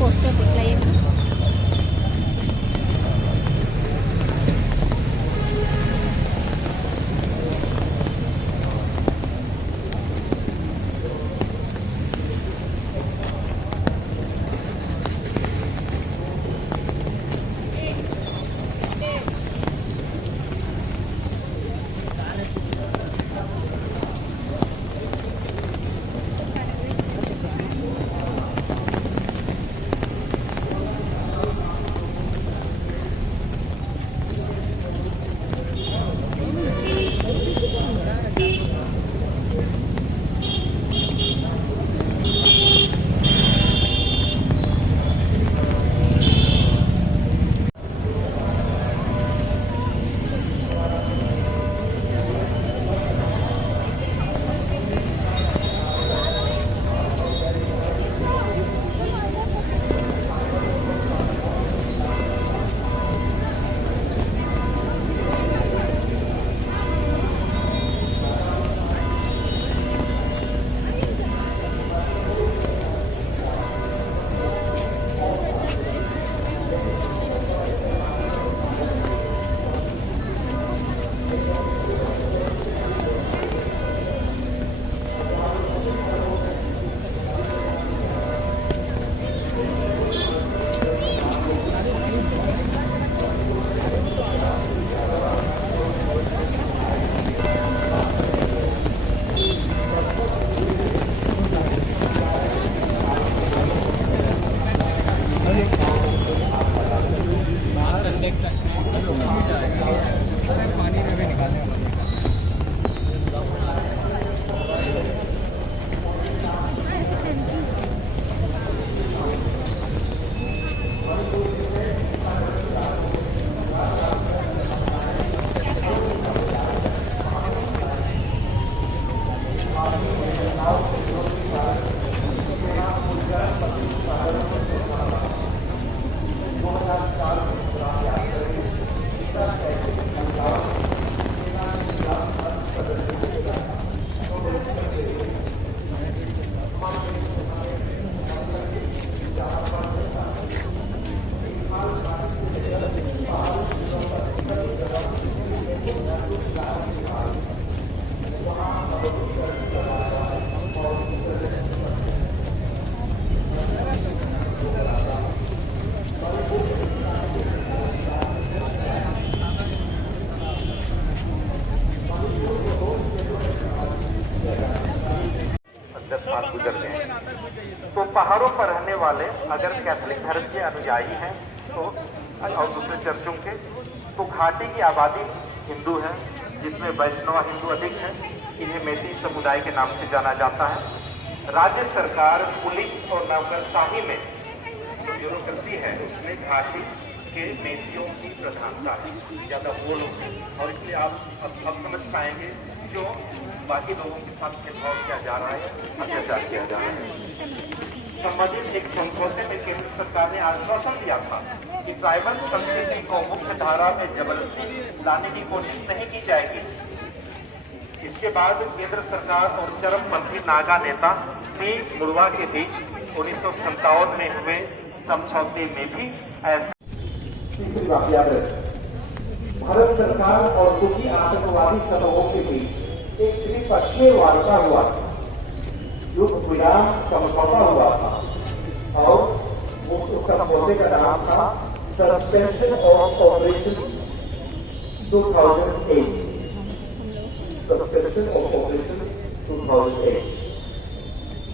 Poster दिखला ये पानी में भी निकालने वाला गुजरते हैं। तो पहाड़ों पर रहने वाले अगर कैथोलिक धर्म के अनुयायी हैं तो और दूसरे चर्चों के, तो घाटी की आबादी हिंदू है, जिसमें वैष्णव हिंदू अधिक है। इन्हें मेसी समुदाय के नाम से जाना जाता है। राज्य सरकार, पुलिस और नौकरशाही में जो ब्यूरोक्रेसी है उसमें घाटी के मेसियों की प्रधानता है, ज्यादा वो लोग हैं। और इसलिए आप अब समझ पाएंगे क्यों बाकी लोगों के साथ भेदभाव किया जा रहा है, अत्याचार किया जा रहा है। संबंधित एक समझौते में केंद्र सरकार ने आश्वासन दिया था कि ट्राइबल संस्कृति को मुख्य धारा में जबरदस्ती लाने की कोशिश नहीं की जाएगी। इसके बाद केंद्र सरकार और चरमपंथी नागा नेता पी मुड़वा के बीच 1957 में हुए समझौते में भी ऐसा भारत सरकार और कुछ आतंकवादी समूहों के बीच एक त्रिपक्षीय वार्ता हुआ था, युद्ध विराम समझौता हुआ था और उस समझौते का नाम था suspension of operation 2008। Suspension of operation 2008।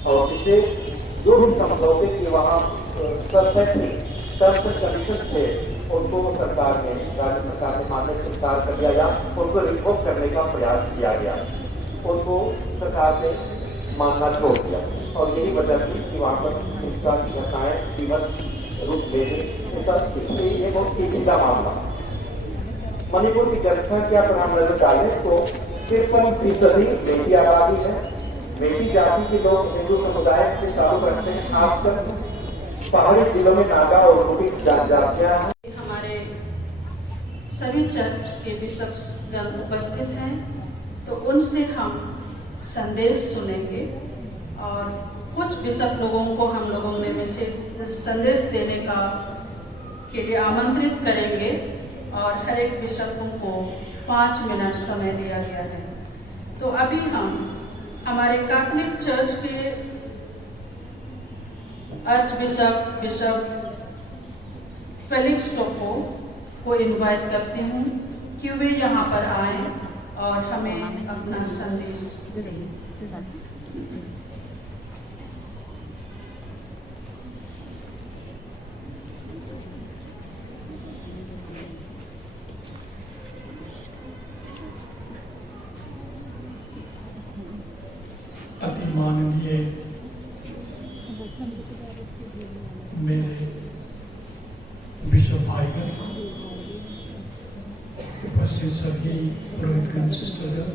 और इसे जो भी समझौते के वहां टर्म्स एंड कंडीशन थे उनको सरकार ने, राज्य सरकार ने मान्य स्वीकार कर दिया गया, उनको रिपोर्ट करने का प्रयास किया गया, उनको सरकार ने मानना छोड़ दिया। और यही वजह थी कि वहां पर हिंसा की घटनाएं जीवन रूप ले गई। इसलिए ये बहुत पेचीदा मामला। मणिपुर की जनसंख्या पर हम नजर डालें तो 53% मेरी आबादी है मेरी जाति के लोग हिंदू समुदाय से ताल्लुक रखते हैं, खासकर पहाड़ी जिलों में नागा और कुटी जनजातियां हैं। हमारे सभी चर्च के बिशप्सगण उपस्थित हैं, तो उनसे हम संदेश सुनेंगे और कुछ बिशप लोगों को हम लोगों ने विशेष संदेश देने के लिए आमंत्रित करेंगे और हर एक बिशपों को 5 मिनट समय दिया गया है। तो अभी हम हमारे कैथोलिक चर्च के आर्च बिशप फेलिक्स टोप्पो को इनवाइट करती हूँ कि वे यहाँ पर आए और हमें अपना संदेश दें। अति माननीय मेरे बिशप भाईगण, उपस्थित सभी पुरोहितगण, सिस्टरगण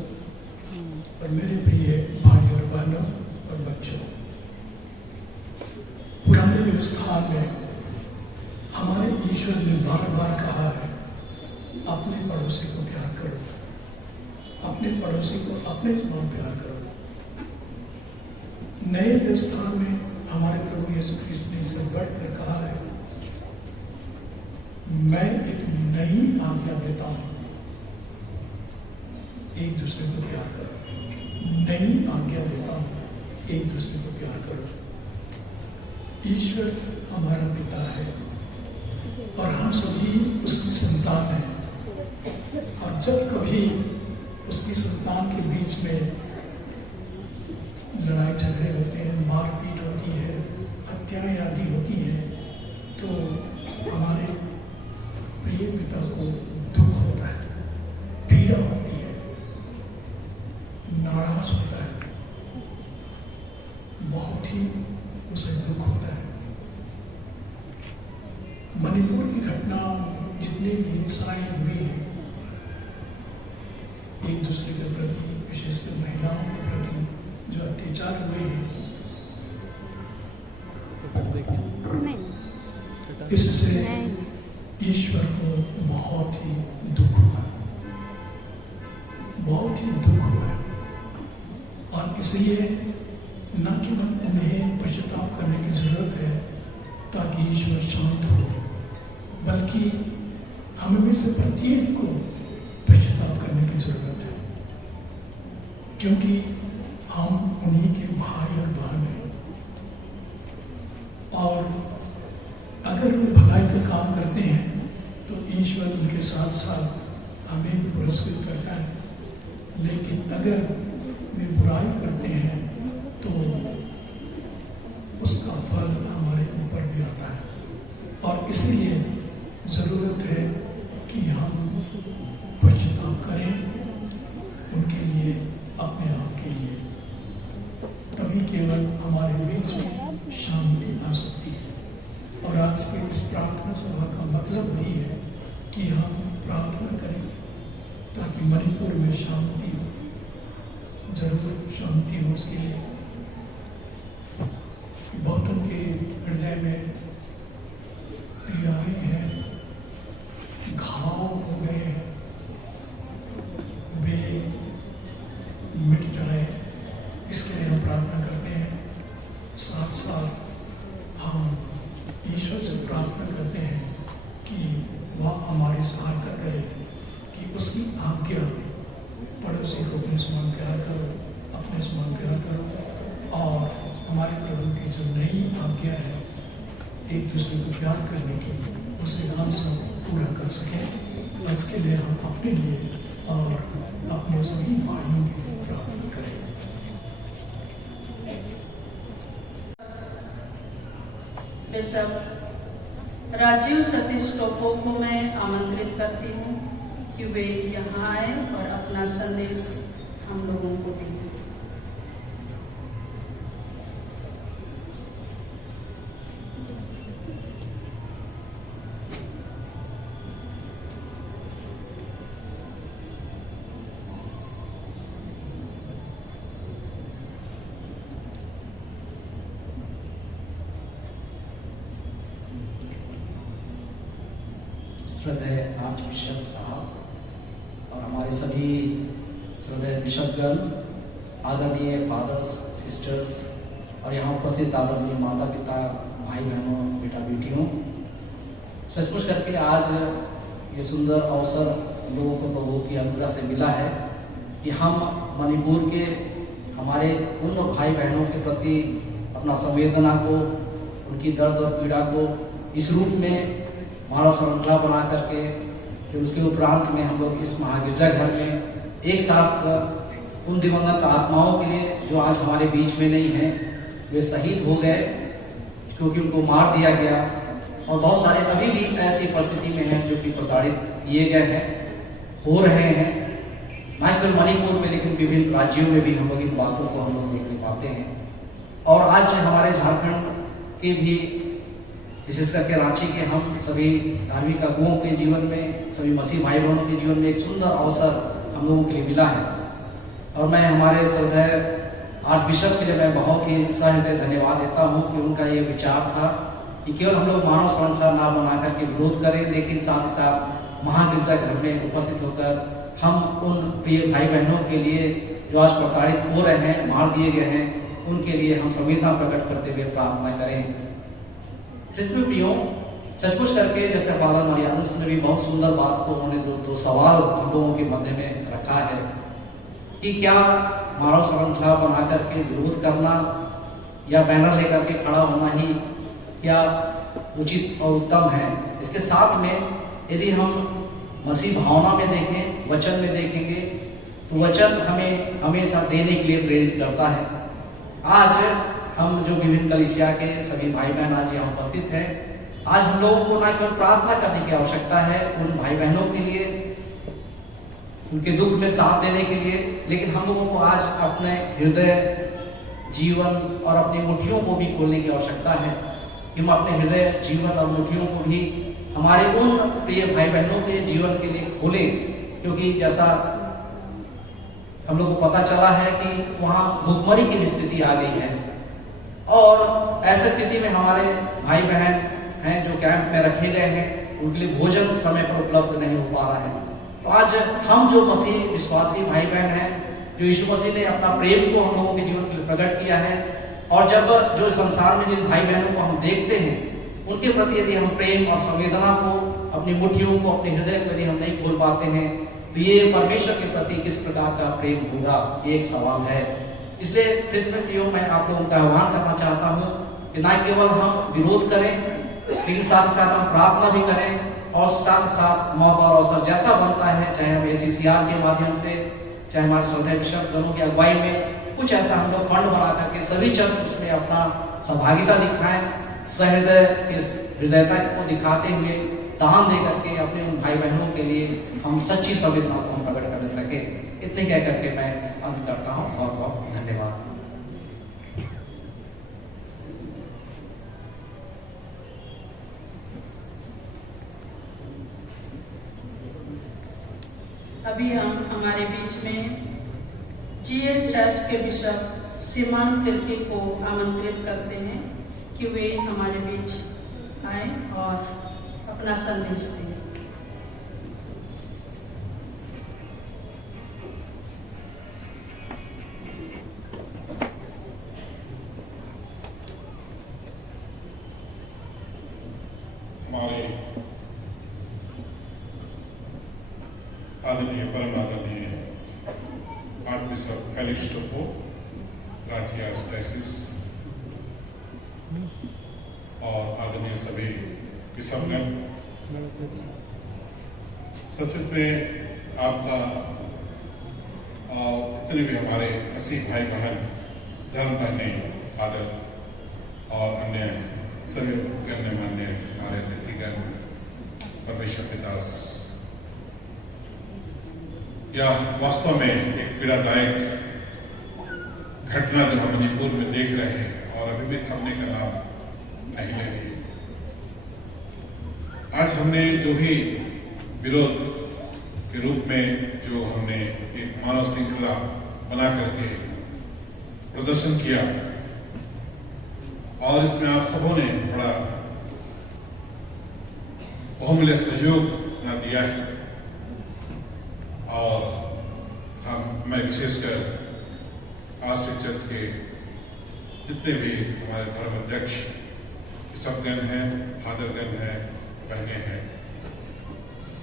और मेरे प्रिय भाई और बहनों और बच्चों, पुराने व्यवस्थान में हमारे ईश्वर ने बार बार कहा है, अपने पड़ोसी को प्यार करो, अपने पड़ोसी को अपने समान प्यार करो। नए व्यवस्थान में हमारे प्रभु यीशु ख्रीस्त ने इससे बढ़कर कहा है, मैं एक नई आज्ञा देता हूं, एक दूसरे को प्यार करो। नई आज्ञा देता हूं, एक दूसरे को प्यार करो। ईश्वर हमारा पिता है और हम सभी उसकी संतान हैं, और जब कभी उसकी संतान के बीच में लड़ाई झगड़े होते हैं, मारपीट होती है, हत्याएं आदि होती हैं, तो हमारे प्रिय पिता को दुख होता है, पीड़ा होती है, नाराज होता है, बहुत ही उसे दुख होता है। मणिपुर की घटनाओं में जितनी भी हिंसाएं हुई हैं एक दूसरे के प्रति, विशेषकर महिलाओं के प्रति जो अत्याचार हुए हैं, इससे ईश्वर को बहुत ही दुख हुआ, बहुत ही दुख हुआ। और इसलिए न केवल उन्हें पश्चाताप करने की जरूरत है ताकि ईश्वर शांत हो, बल्कि हमें में से प्रत्येक को पश्चाताप करने की जरूरत है, क्योंकि हम उन्हीं के भाई और बहन हैं। और अगर वे भलाई का काम करते हैं तो ईश्वर उनके साथ साथ हमें भी पुरस्कृत करता है, लेकिन अगर वे बुराई करते हैं तो उसका फल हमारे ऊपर भी आता है। और इसलिए ज़रूरत है कि हम पश्चाताप करें उनके लिए, अपने आप के लिए, तभी केवल हमारे बीच में शांति आ सकती है। और आज के इस प्रार्थना सभा का मतलब वही है कि हम प्रार्थना करें ताकि मणिपुर में शांति हो, जरूर शांति हो। उसके लिए बहुतों के हृदय में पीड़ाएं हैं, घाव हो गए हैं, वे मिट जाए, इसके लिए हम प्रार्थना करते हैं। साथ साथ हम ईश्वर से प्रार्थना करते हैं कि वह हमारी सहायता करे कि उसकी आज्ञा, पड़ोसी को अपने समान प्यार करो, अपने समान प्यार करो, और हमारे प्रभु की जो नई आज्ञा है एक दूसरे को प्यार करने की, उसे हम सब पूरा कर सकें। इसके लिए हम अपने लिए और अपने सभी भाइयों के लिए प्रार्थना करें। बिशप राजीव सतीश टोप्पो को मैं आमंत्रित करती हूँ कि वे यहाँ आए और अपना संदेश हम लोगों को दें। श्रद्धेय आर्च बिशप साहब और हमारे सभी श्रद्धेय बिशपगण, आदरणीय फादर्स, सिस्टर्स और यहाँ उपस्थित आदरणीय माता पिता, भाई बहनों, बेटा बेटियों, सचमुच करके आज ये सुंदर अवसर लोगों को प्रभु की अनुग्रह से मिला है कि हम मणिपुर के हमारे उन भाई बहनों के प्रति अपना संवेदना को, उनकी दर्द और पीड़ा को इस रूप में मानव श्रृंखला बना करके, फिर उसके उपरांत में हम लोग इस महागिरजाघर में एक साथ उन दिवंगत आत्माओं के लिए जो आज हमारे बीच में नहीं है, वे शहीद हो गए क्योंकि उनको मार दिया गया, और बहुत सारे अभी भी ऐसी परिस्थिति में हैं जो कि प्रताड़ित किए गए हैं, हो रहे हैं, न केवल मणिपुर में लेकिन विभिन्न राज्यों में भी हम लोग इन बातों को हम लोग देखने पाते हैं। और आज हमारे झारखंड के भी, विशेष करके रांची के हम सभी धार्मिक अगुओं के जीवन में, सभी मसीह भाई बहनों के जीवन में एक सुंदर अवसर हम लोगों के लिए मिला है। और मैं हमारे श्रद्धेय आर्च बिशप के लिए मैं बहुत ही सहृदय धन्यवाद देता हूँ कि उनका ये विचार था कि केवल हम लोग मानव श्रृंखला ना बना करके विरोध करें, लेकिन साथ ही साथ महागिरजाघर में उपस्थित होकर हम उन प्रिय भाई बहनों के लिए जो आज प्रताड़ित हो रहे हैं, मार दिए गए हैं, उनके लिए हम संवेदना प्रकट करते हुए प्रार्थना करें। इसमें प्रियो, सचमुच करके जैसे फादर मरियानुस ने भी बहुत सुंदर बात को उन्होंने दो सवाल हम लोगों के मध्य में रखा है कि क्या मानव श्रृंखला बना करके विरोध करना या बैनर लेकर के खड़ा होना ही क्या उचित और उत्तम है। इसके साथ में यदि हम मसीह भावना में देखें, वचन में देखेंगे, तो वचन हमें हमेशा देने के लिए प्रेरित करता है। आज हम जो विभिन्न कलीसिया के सभी भाई बहन आज यहाँ उपस्थित हैं, आज हम लोगों को न केवल प्रार्थना करने की आवश्यकता है उन भाई बहनों के लिए, उनके दुख में साथ देने के लिए, लेकिन हम लोगों को आज अपने हृदय, जीवन और अपनी मुट्ठियों को भी खोलने की आवश्यकता है कि हम अपने हृदय, जीवन और मुट्ठियों को भी हमारे उन प्रिय भाई बहनों के जीवन के लिए खोलें, क्योंकि जैसा हम लोग को पता चला है कि वहाँ भुखमरी की भी स्थिति आ गई है, और ऐसे स्थिति में हमारे भाई बहन हैं जो कैंप में रखे गए हैं, उनके लिए भोजन समय पर उपलब्ध नहीं हो पा रहा है। तो आज हम जो मसीह विश्वासी भाई बहन हैं, जो यीशु मसीह ने अपना प्रेम को हम लोगों के जीवन के लिए प्रकट किया है, और जब जो संसार में जिन भाई बहनों को हम देखते हैं, उनके प्रति यदि हम प्रेम और संवेदना को, अपनी मुट्ठियों को, अपने हृदय को यदि हम नहीं खोल पाते हैं, तो ये परमेश्वर के प्रति किस प्रकार का प्रेम होगा, ये एक सवाल है। इसलिए क्रिसमस प्रियो, मैं आप लोगों का आह्वान करना चाहता हूँ कि न केवल हम विरोध करें, लेकिन साथ ही साथ हम प्रार्थना भी करें, और साथ साथ मौका और अवसर जैसा बनता है, चाहे हम ACCR के माध्यम से, चाहे हमारे श्रद्धेय बिशप दोनों की अगुवाई में कुछ ऐसा हम लोग फंड बना करके सभी चर्च उसमें अपना सहभागिता दिखाएं, सहृदय इस हृदयता को दिखाते हुए दान दे करके अपने उन भाई बहनों के लिए हम सच्ची संवेदना को हम प्रकट कर सके। इतने कह करके मैं अंत करता हूँ। बहुत बहुत धन्यवाद। अभी हम हमारे बीच में GL चर्च के बिशप सीमान तिर्की को आमंत्रित करते हैं कि वे हमारे बीच आए और अपना संदेश दें। हमारे आदरणीय, परम आदरणीय आर्च बिशप कैलिस्टो को, रांची आर्चडायसिस, और आदरणीय सभी बिशपगण, सचमुच में आपका और इतने भी हमारे मसीह भाई बहन, धर्म पहने आदर और अन्य सभी गण्यमान्य हमारे अतिथिगण, परमेश्वर के दास, यह वास्तव में एक पीड़ादायक घटना जो हम मणिपुर में देख रहे हैं और अभी भी थमने का नाम नहीं ले रही। आज हमने जो भी विरोध के रूप में जो हमने एक मानव श्रृंखला बना करके प्रदर्शन किया, और इसमें आप सबों ने बड़ा बहुमूल्य सहयोग अपना दिया है। और मैं विशेषकर आश्रित चर्च के जितने भी हमारे धर्म अध्यक्ष बिशपगण हैं, फादरगण हैं, बहनें हैं,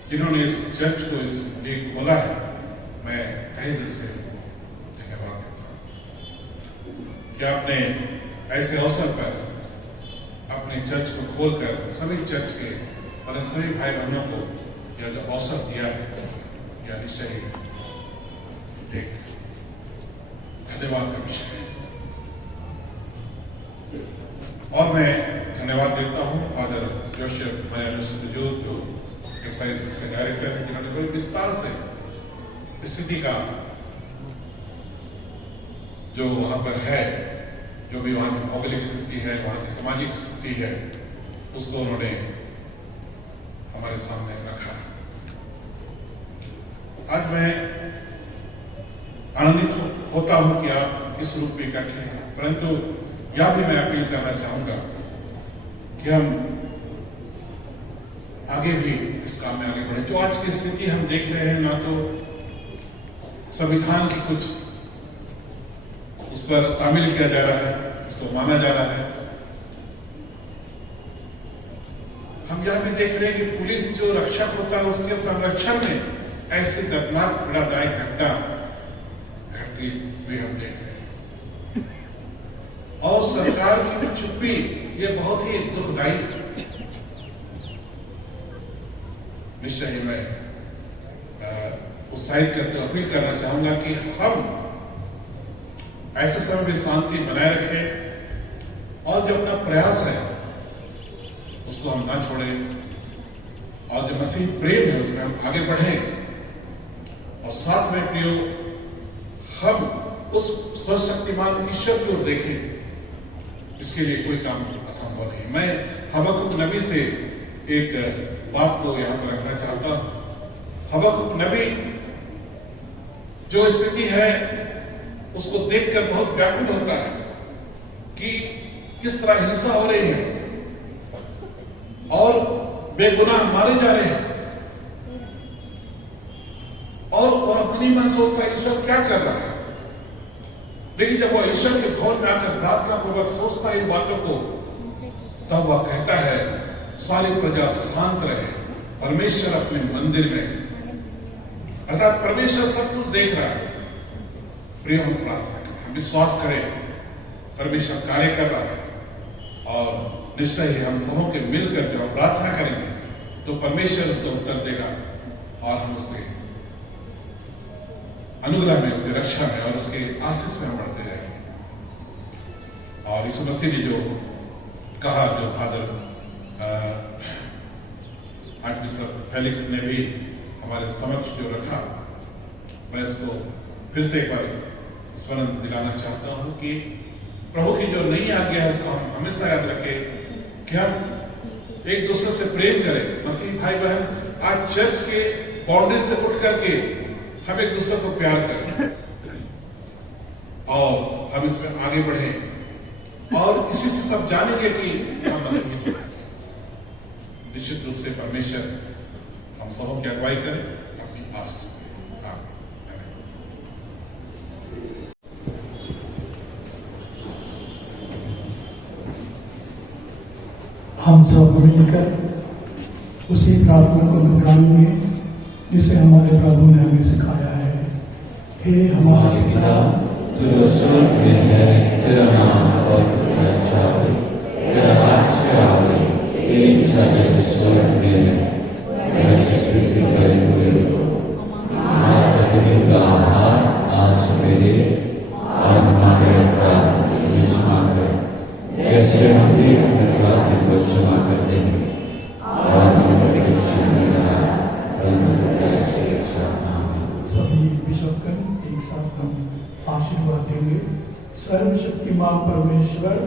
जिन्होंने इस चर्च को इस लिए खोला है, मैं तहे दिल से धन्यवाद देता हूँ कि आपने ऐसे अवसर पर अपने चर्च को खोलकर सभी चर्च के और इन सभी भाई बहनों को यह जो अवसर दिया है, यह निश्चय ही एक धन्यवाद का विषय है। और मैं धन्यवाद देता हूँ फादर जोसेफ जो एक्साइज के डायरेक्टर हैं, जिन्होंने बड़े विस्तार से स्थिति का जो वहां पर है, जो भी वहां की भौगोलिक स्थिति है, वहां की सामाजिक स्थिति है, उसको उन्होंने हमारे सामने रखा है। आज मैं आनंदित होता हूं कि आप इस रूप में इकट्ठे हैं, परंतु यह भी मैं अपील करना चाहूंगा कि हम आगे भी इस काम में आगे बढ़े। जो आज की स्थिति हम देख रहे हैं, ना तो संविधान की कुछ उस पर तामील किया जा रहा है, उसको माना जा रहा है। हम यह भी देख रहे हैं कि पुलिस जो रक्षक होता है, उसके संरक्षण में ऐसी दर्दनाक पीड़ादायक घटना घटती हुई हम देख रहे हैं। और सरकार की चुप्पी ये बहुत ही दुखदायी है। निश्चय ही मैं उत्साहित करते हुए अपील करना चाहूंगा कि हम ऐसे समय में शांति बनाए रखें और जो अपना प्रयास है उसको हम ना छोड़ें, और जो मसीह प्रेम है उसमें हम आगे बढ़ें। और साथ में प्रियो, हम उस सर्वशक्तिमान ईश्वर की ओर देखें। इसके लिए कोई काम असंभव नहीं। मैं हबक्कुक नबी से एक बात को यहां पर रखना चाहता हूं। हबक्कुक नबी जो स्थिति है उसको देखकर बहुत व्याकुल होता है कि किस तरह हिंसा हो रही है और बेगुनाह मारे जा रहे हैं, और वह अपनी मन सोचता है ईश्वर क्या कर रहा है। लेकिन जब वह ईश्वर के भवन में आकर प्रार्थना पूर्वक सोचता है इन बातों को, तब वह कहता है सारी प्रजा शांत रहे, परमेश्वर अपने मंदिर में, अर्थात परमेश्वर सब कुछ देख रहा है। प्रिय, हम प्रार्थना करें, हम विश्वास करें परमेश्वर कार्य कर रहा है, और निश्चय ही हम सबों के मिलकर जब प्रार्थना करेंगे तो परमेश्वर उसका उत्तर देगा, और हम उसके अनुग्रह में, उसकी रक्षा में और उसके आशीष में हम बढ़ते रहेंगे। और यीशु मसीह ने जो कहा, जो फादर आर्चबिशप फेलिक्स ने भी हमारे समक्ष जो रखा, मैं इसको फिर से एक बार स्मरण दिलाना चाहता हूं कि प्रभु की जो नई आज्ञा है उसको हम हमेशा याद रखें कि हम एक दूसरे से प्रेम करें। मसीह भाई बहन, आज चर्च के बाउंड्री से उठ करके हम एक दूसरे को प्यार करें और हम इसमें आगे बढ़े, और इसी से सब जानेंगे कि हम मसीह हैं। निश्चित रूप से परमेश्वर हम सबों की अगुवाई करें, अपनी आशीष दें। हम सब मिलकर उसी प्रार्थना को दोहराएंगे जिसे हमारे प्रभु ने हमें सिखाया है। हे हमारे पिता जो स्वर्ग में है, तेरा नाम पवित्र जावे, तेरा राज्य आवे, तेरी इच्छा जैसे स्वर्ग में है वैसे पृथ्वी पर हुई हो। हमारा प्रतिदिन का आहार आज हमें दे, और हमारे अपराध मुझे क्षमा कर, जैसे हम भी अपने अपराधियों को क्षमा करते हैं, और हमें परीक्षा में न लाए, परंतु ऐसे रक्षा। आमीन। सभी बिशपगण एक साथ हम आशीर्वाद देंगे। सर्वशक्तिमान परमेश्वर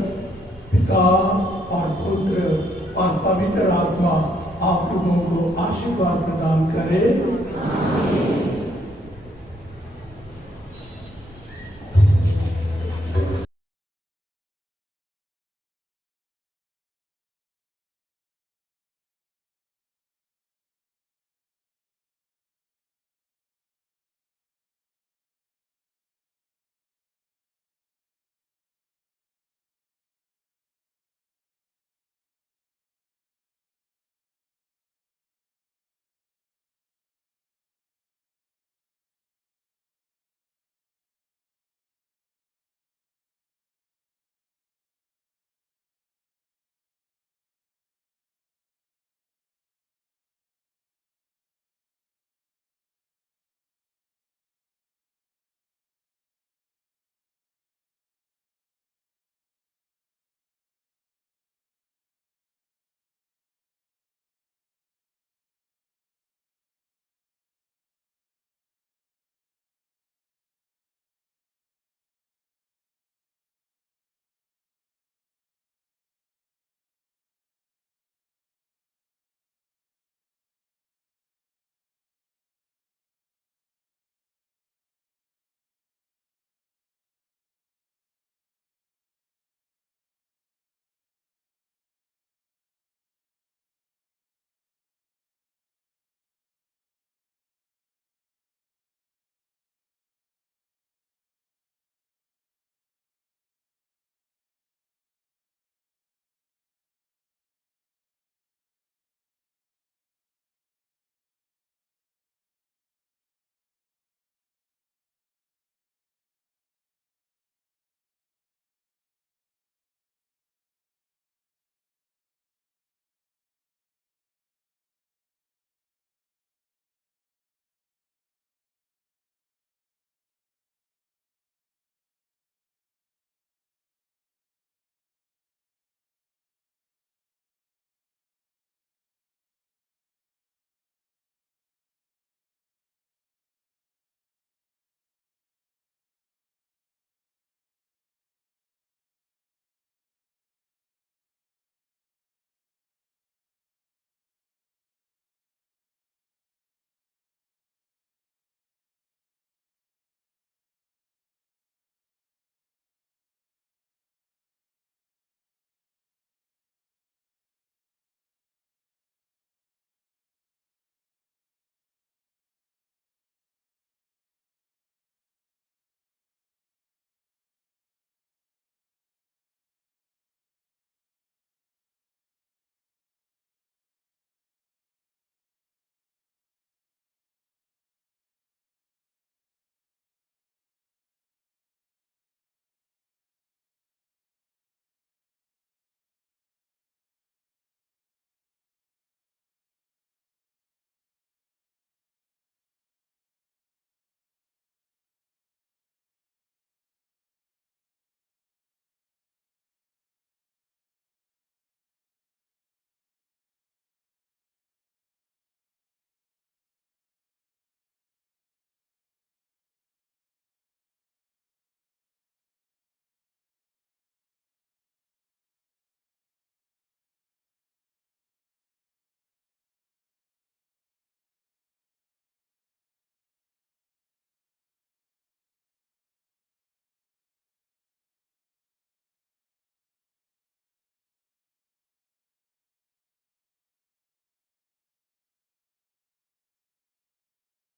पिता और पुत्र और पवित्र आत्मा आप लोगों को आशीर्वाद प्रदान करे।